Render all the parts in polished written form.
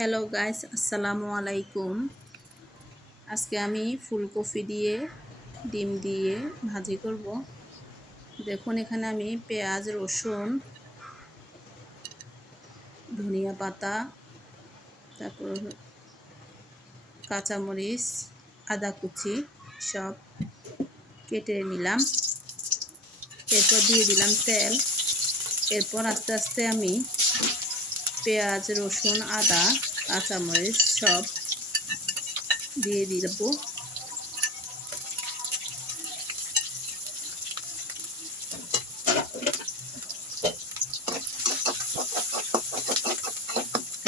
Hello guys, আসসালামু আলাইকুম। আজকে আমি ফুলকপি দিয়ে ডিম দিয়ে ভাজি করব। দেখুন, এখানে আমি পেঁয়াজ, রসুন, ধনিয়া পাতা, তারপর কাঁচামরিচ, আদা কুচি সব কেটে নিলাম। এরপর দিয়ে দিলাম তেল। এরপর আস্তে আস্তে আমি পেঁয়াজ, রসুন, আদা, কাঁচামরিচ সব দিয়ে দিব।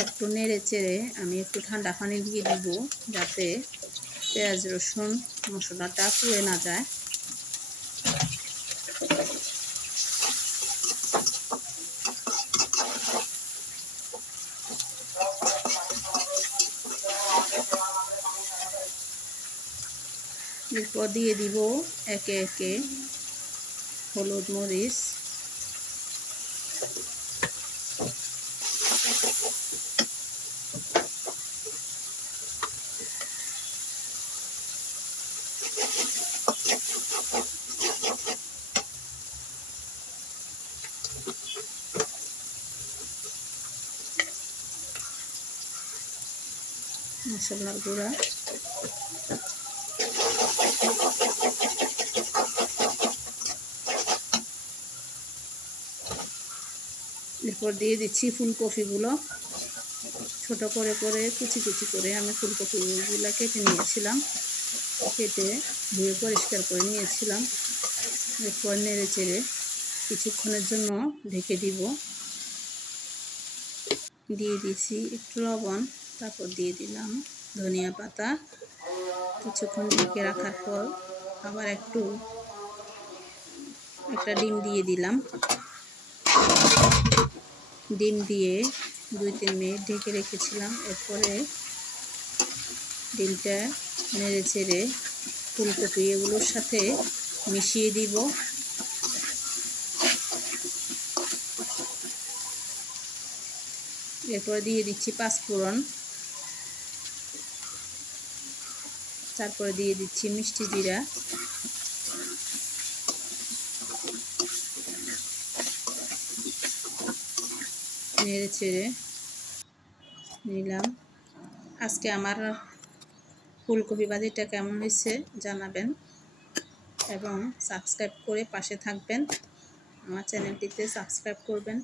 একটু নেড়ে চেড়ে আমি একটু ঠান্ডা পানি দিয়ে দিব, যাতে পেঁয়াজ রসুন মশলাটা পুড়ে না যায়। এরপর দিয়ে দিব একে একে হলুদ, মরিচ, মশলার গুঁড়া, এরপর দিয়ে দিচ্ছি ফুলকপিগুলো। ছোট করে করে কুচি কুচি করে আমি ফুলকপিগুলো কেটে নিয়েছিলাম, কেটে ধুয়ে পরিষ্কার করে নিয়েছিলাম। এরপর নেড়ে চেড়ে কিছুক্ষণের জন্য ঢেকে দিব। দিয়ে দিয়েছি একটু লবণ, তারপর দিয়ে দিলাম ধনিয়া পাতা। কিছুক্ষণ ঢেকে রাখার পর আবার একটা ডিম দিয়ে দিলাম। ডিম দিয়ে 2-3 মিনিট ঢেকে রেখেছিলাম। এরপরে ডিমটা নেড়ে চেড়ে ফুলকপি এগুলোর সাথে মিশিয়ে দিব। এরপর দিয়ে দিচ্ছি পাঁচফোড়ন, তারপরে দিয়ে দিচ্ছি মিষ্টি জিরা, নেড়ে চেড়ে নিলাম। আজকে আমার ফুলকপি ভাজিটা কেমন হয়েছে জানাবেন এবং সাবস্ক্রাইব করে পাশে থাকবেন। আমার চ্যানেলটিতে সাবস্ক্রাইব করবেন।